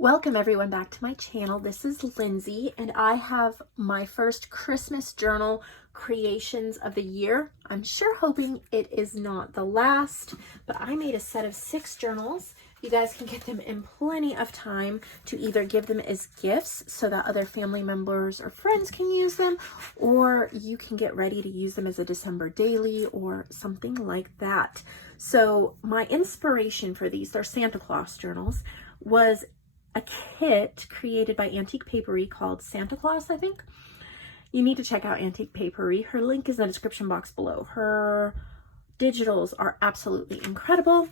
Welcome everyone back to my channel. This is Lindsay and I have my first Christmas journal creations of the year. I'm sure hoping it is not the last, but I made a set of 6 journals. You guys can get them in plenty of time to either give them as gifts so that other family members or friends can use them, or you can get ready to use them as a December daily or something like that. So my inspiration for these, they're Santa Claus journals, was a kit created by Antique Paperie called Santa Claus, I think. You need to check out Antique Paperie. Her link is in the description box below. Her digitals are absolutely incredible.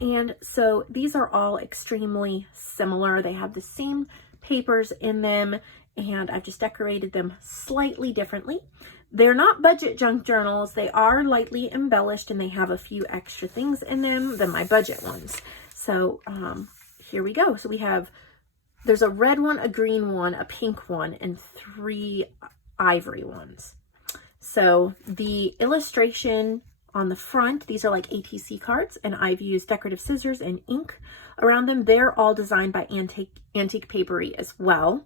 And so these are all extremely similar. They have the same papers in them, and I've just decorated them slightly differently. They're not budget junk journals. They are lightly embellished and they have a few extra things in them than my budget ones. So here we go. So there's a red one, a green one, a pink one, and 3 ivory ones. So the illustration on the front, these are like ATC cards, and I've used decorative scissors and ink around them. They're all designed by Antique Paperie as well.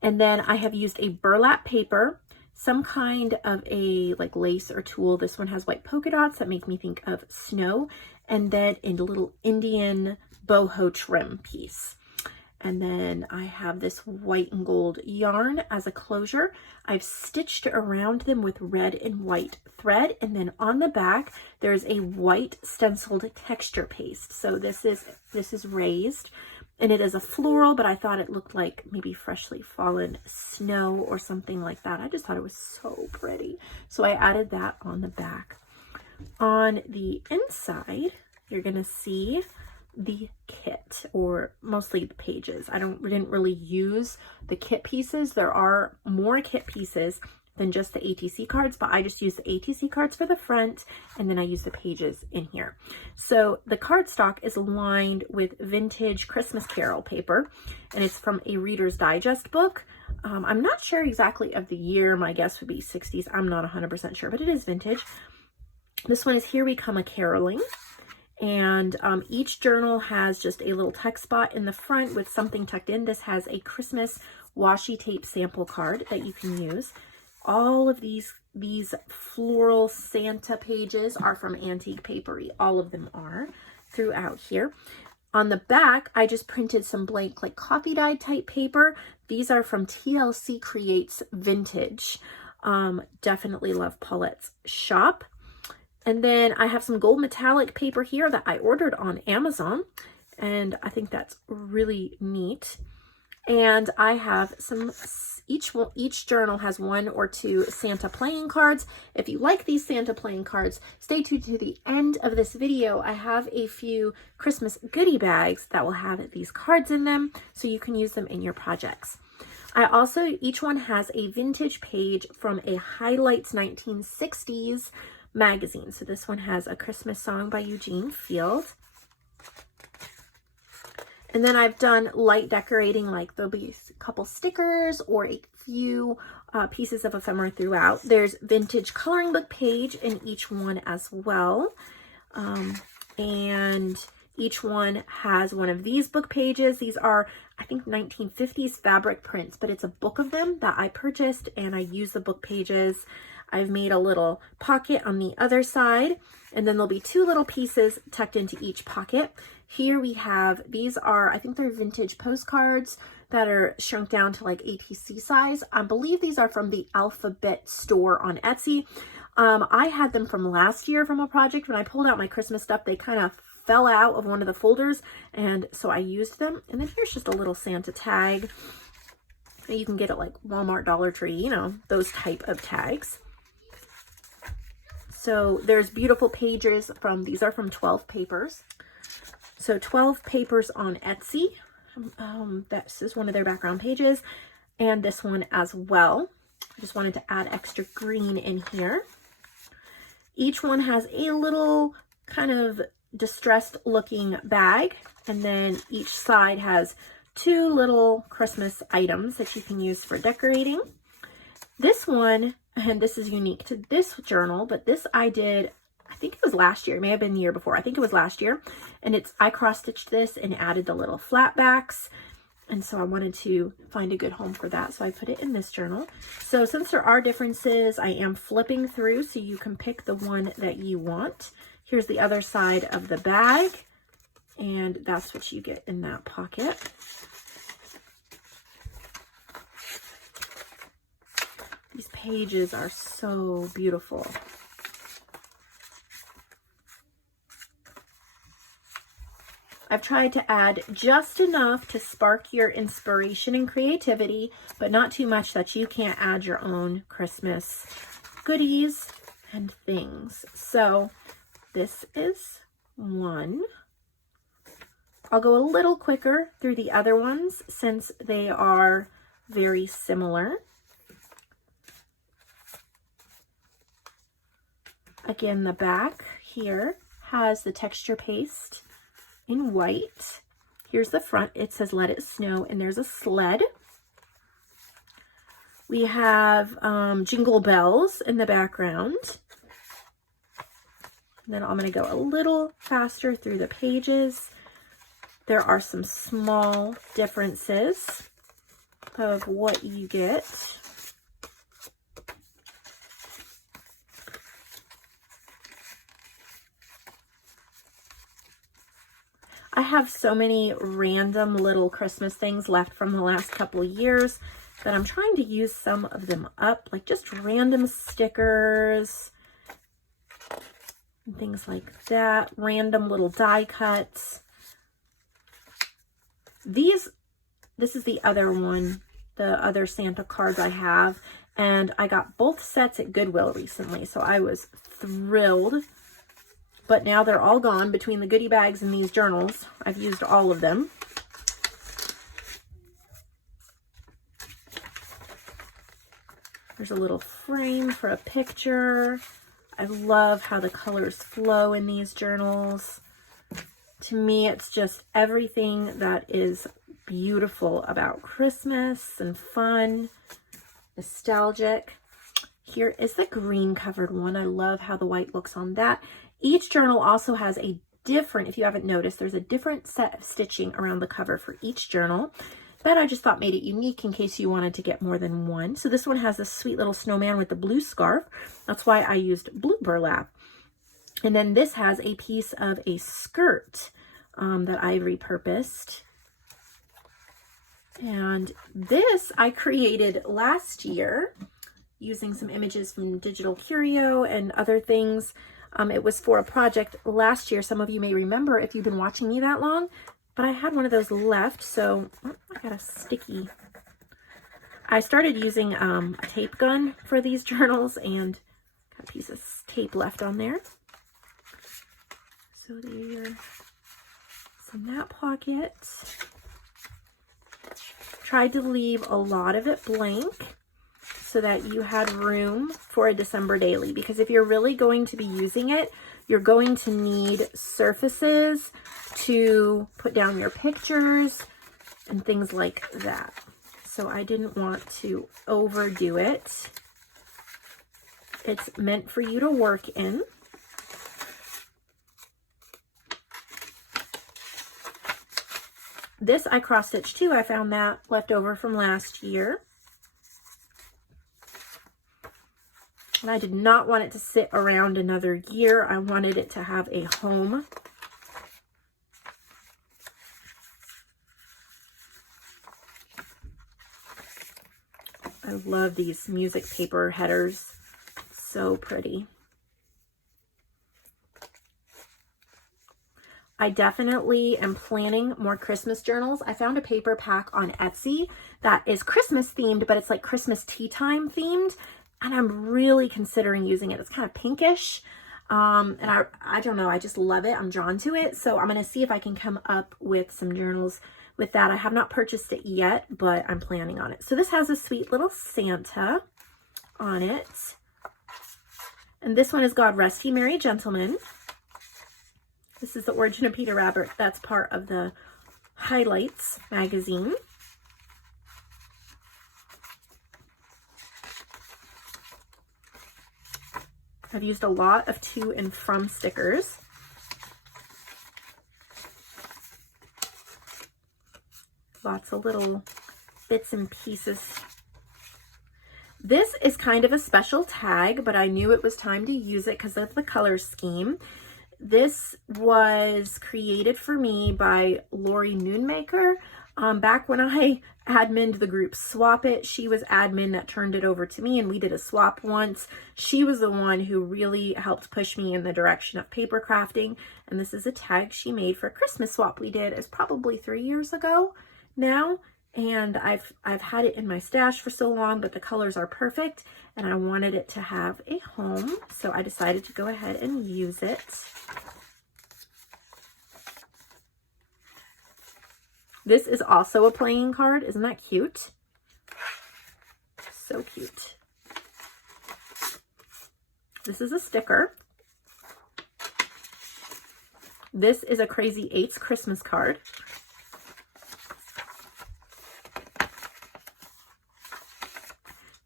And then I have used a burlap paper, some kind of a like lace or tulle. This one has white polka dots that make me think of snow, and then a little Indian boho trim piece. And then I have this white and gold yarn as a closure. I've stitched around them with red and white thread. And then on the back, there's a white stenciled texture paste. So this is raised and it is a floral, but I thought it looked like maybe freshly fallen snow or something like that. I just thought it was so pretty. So I added that on the back. On the inside, you're gonna see the kit, or mostly the pages. I didn't really use the kit pieces. There are more kit pieces than just the ATC cards, but I just use the ATC cards for the front, and then I use the pages in here. So the cardstock is lined with vintage Christmas Carol paper, and it's from a Reader's Digest book. I'm not sure exactly of the year. My guess would be 60s. I'm not 100% sure, but it is vintage. This one is Here We Come A-Caroling. And each journal has just a little text spot in the front with something tucked in. This has a Christmas washi tape sample card that you can use. All of these floral Santa pages are from Antique Paperie. All of them are throughout here. On the back, I just printed some blank like coffee dye type paper. These are from TLC Creates Vintage. Definitely love Paulette's shop. And then I have some gold metallic paper here that I ordered on Amazon, and I think that's really neat. And I have some, each journal has 1 or 2 Santa playing cards. If you like these Santa playing cards, stay tuned to the end of this video. I have a few Christmas goodie bags that will have these cards in them, so you can use them in your projects. I also, each one has a vintage page from a Highlights 1960s magazine. So this one has A Christmas Song by Eugene Field. And then I've done light decorating, like there'll be a couple stickers or a few pieces of ephemera throughout. There's vintage coloring book page in each one as well. And each one has one of these book pages. These are, I think, 1950s fabric prints, but it's a book of them that I purchased, and I use the book pages. I've made a little pocket on the other side, and then there'll be 2 little pieces tucked into each pocket. Here we have, these are, I think they're vintage postcards that are shrunk down to like ATC size. I believe these are from the Alphabet store on Etsy. I had them from last year from a project. When I pulled out my Christmas stuff, they kind of fell out of one of the folders, and so I used them. And then here's just a little Santa tag. You can get it like Walmart, Dollar Tree, you know, those type of tags. So there's beautiful pages from, these are from 12 papers. So 12 papers on Etsy. This is one of their background pages, and this one as well. I just wanted to add extra green in here. Each one has a little kind of distressed looking bag, and then each side has 2 little Christmas items that you can use for decorating. This one, and this is unique to this journal, but this I did, I I think it was last year. It may have been the year before. I think it was last year. And I cross-stitched this and added the little flat backs. And so I wanted to find a good home for that. So I put it in this journal. So since there are differences, I am flipping through so you can pick the one that you want. Here's the other side of the bag. And that's what you get in that pocket. These pages are so beautiful. I've tried to add just enough to spark your inspiration and creativity, but not too much that you can't add your own Christmas goodies and things. So this is one. I'll go a little quicker through the other ones since they are very similar. Again, the back here has the texture paste in white. Here's the front. It says "Let It Snow," and there's a sled. We have jingle bells in the background. And then I'm going to go a little faster through the pages. There are some small differences of what you get. I have so many random little Christmas things left from the last couple of years that I'm trying to use some of them up, like just random stickers and things like that, random little die cuts. This is the other one, the other Santa cards I have, and I got both sets at Goodwill recently, so I was thrilled. But now they're all gone between the goodie bags and these journals. I've used all of them. There's a little frame for a picture. I love how the colors flow in these journals. To me, it's just everything that is beautiful about Christmas and fun, nostalgic. Here is the green covered one. I love how the white looks on that. Each journal also has a different, if you haven't noticed, there's a different set of stitching around the cover for each journal. That I just thought made it unique in case you wanted to get more than one. So this one has this sweet little snowman with the blue scarf. That's why I used blue burlap. And then this has a piece of a skirt that I repurposed. And this I created last year using some images from Digital Curio and other things. It was for a project last year. Some of you may remember if you've been watching me that long, but I had one of those left. So I got a sticky. I started using a tape gun for these journals and got a piece of tape left on there. So there's in that pocket. Tried to leave a lot of it blank so that you had room for a December daily, because if you're really going to be using it, you're going to need surfaces to put down your pictures and things like that. So I didn't want to overdo it. It's meant for you to work in. This I cross-stitched too. I found that left over from last year. And I did not want it to sit around another year. I wanted it to have a home. I love these music paper headers. So pretty. I definitely am planning more Christmas journals. I found a paper pack on Etsy that is Christmas themed, but it's like Christmas tea time themed. And I'm really considering using it. It's kind of pinkish. And I don't know, I just love it. I'm drawn to it. So I'm going to see if I can come up with some journals with that. I have not purchased it yet, but I'm planning on it. So this has a sweet little Santa on it. And this one is God Rest Ye Merry Gentlemen. This is the Origin of Peter Rabbit. That's part of the Highlights magazine. I've used a lot of to and from stickers. Lots of little bits and pieces. This is kind of a special tag, but I knew it was time to use it because of the color scheme. This was created for me by Lori Noonmaker. Back when I adminned the group Swap It, she was admin that turned it over to me, and we did a swap once. She was the one who really helped push me in the direction of paper crafting, and this is a tag she made for a Christmas swap we did. It's probably 3 years ago now, and I've had it in my stash for so long, but the colors are perfect, and I wanted it to have a home, so I decided to go ahead and use it. This is also a playing card. Isn't that cute? So cute. This is a sticker. This is a Crazy Eights Christmas card.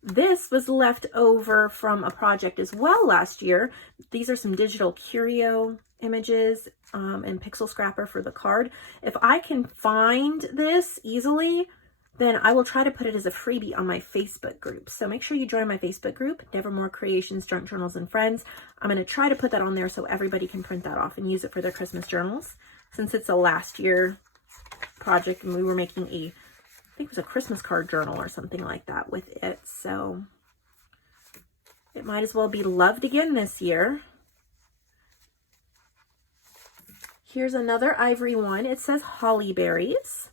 This was left over from a project as well last year. These are some digital curio images and pixel scrapper for the card. If I can find this easily, then I will try to put it as a freebie on my Facebook group. So make sure you join my Facebook group, Nevermore Creations, Junk Journals, and Friends. I'm going to try to put that on there so everybody can print that off and use it for their Christmas journals. Since it's a last year project and we were making I think it was a Christmas card journal or something like that with it. So it might as well be loved again this year. Here's another ivory one. It says Holly Berries.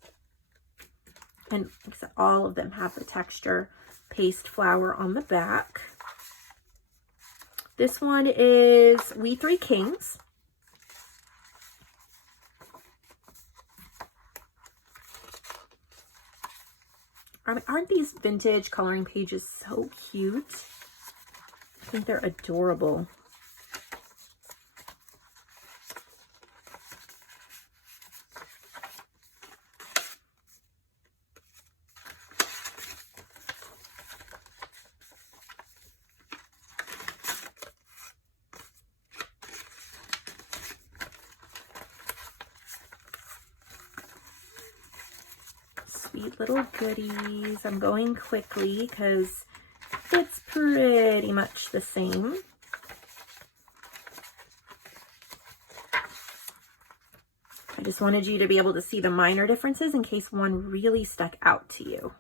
And all of them have the texture paste flower on the back. This one is We Three Kings. Aren't these vintage coloring pages so cute? I think they're adorable. Sweet little goodies. I'm going quickly because it's pretty much the same. I just wanted you to be able to see the minor differences in case one really stuck out to you.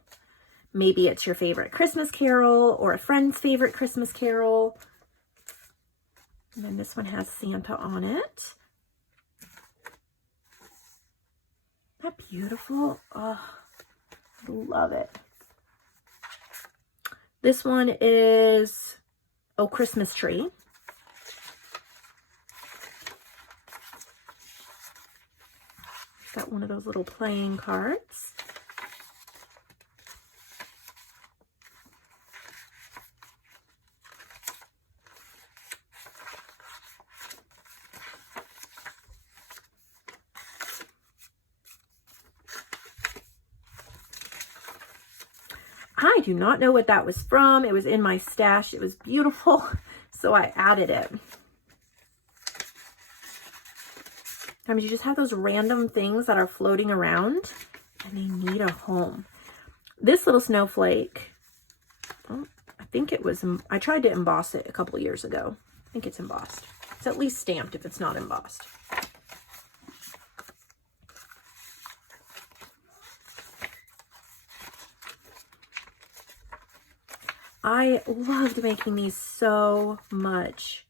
Maybe it's your favorite Christmas carol or a friend's favorite Christmas carol. And then this one has Santa on it. Isn't that beautiful? Oh, I love it. This one is Oh Christmas Tree. Got one of those little playing cards. I do not know what that was from. It was in my stash. It was beautiful, so I added it. Sometimes you just have those random things that are floating around and they need a home. This little snowflake, oh, I think it was, I tried to emboss it a couple of years ago. I think it's embossed. It's at least stamped if it's not embossed. I loved making these so much.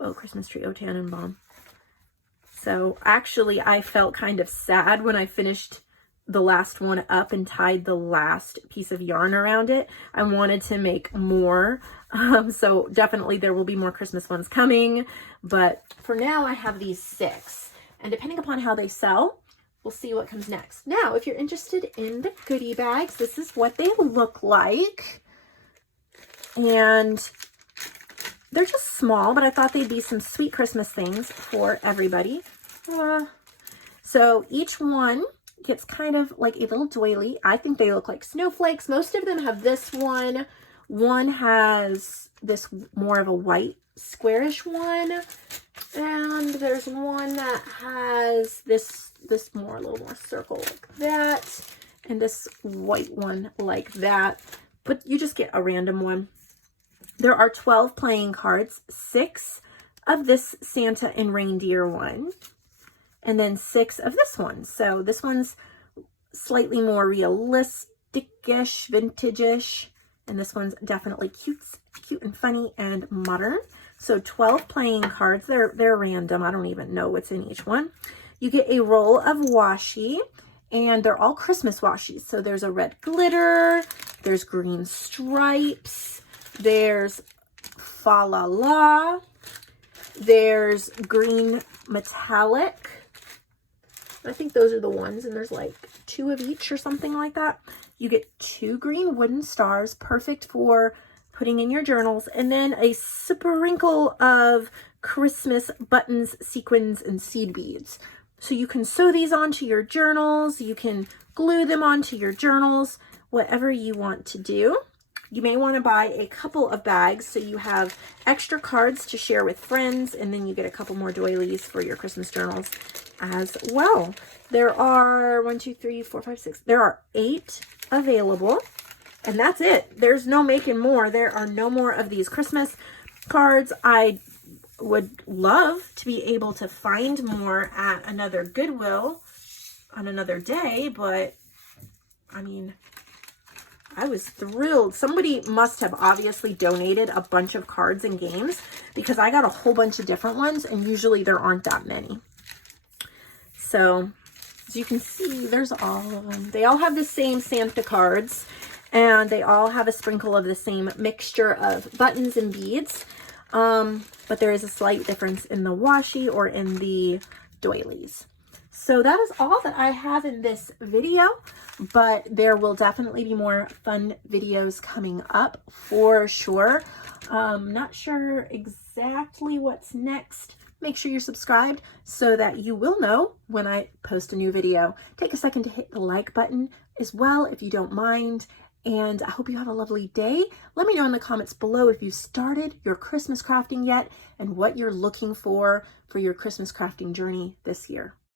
Oh, Christmas tree, oh, Tannenbaum. So actually, I felt kind of sad when I finished the last one up and tied the last piece of yarn around it. I wanted to make more. So definitely there will be more Christmas ones coming. But for now, I have these 6. And depending upon how they sell, we'll see what comes next. Now, if you're interested in the goodie bags, this is what they look like. And they're just small, but I thought they'd be some sweet Christmas things for everybody. So each one gets kind of like a little doily. I think they look like snowflakes. Most of them have this one One has this more of a white squarish one, and there's one that has this more, a little more circle like that, and this white one like that, but you just get a random one. There are 12 playing cards, 6 of this Santa and reindeer one, and then 6 of this one. So this one's slightly more realistic-ish, vintage-ish, and this one's definitely cute and funny and modern. So 12 playing cards. They're random. I don't even know what's in each one. You get a roll of washi, and they're all Christmas washi's. So there's a red glitter, there's green stripes, there's fa la la, there's green metallic. I think those are the ones, and there's like 2 of each or something like that. You get 2 green wooden stars, perfect for putting in your journals, and then a sprinkle of Christmas buttons, sequins, and seed beads. So you can sew these onto your journals, you can glue them onto your journals, whatever you want to do. You may want to buy a couple of bags so you have extra cards to share with friends, and then you get a couple more doilies for your Christmas journals as well. There are 1, 2, 3, 4, 5, 6. There are 8 available, and that's it. There's no making more. There are no more of these Christmas cards. I would love to be able to find more at another Goodwill on another day, but I mean, I was thrilled. Somebody must have obviously donated a bunch of cards and games, because I got a whole bunch of different ones, and usually there aren't that many. So as you can see, there's all of them. They all have the same Santa cards, and they all have a sprinkle of the same mixture of buttons and beads. But there is a slight difference in the washi or in the doilies. So that is all that I have in this video, but there will definitely be more fun videos coming up for sure. Not sure exactly what's next. Make sure you're subscribed so that you will know when I post a new video. Take a second to hit the like button as well if you don't mind. And I hope you have a lovely day. Let me know in the comments below if you started your Christmas crafting yet and what you're looking for your Christmas crafting journey this year.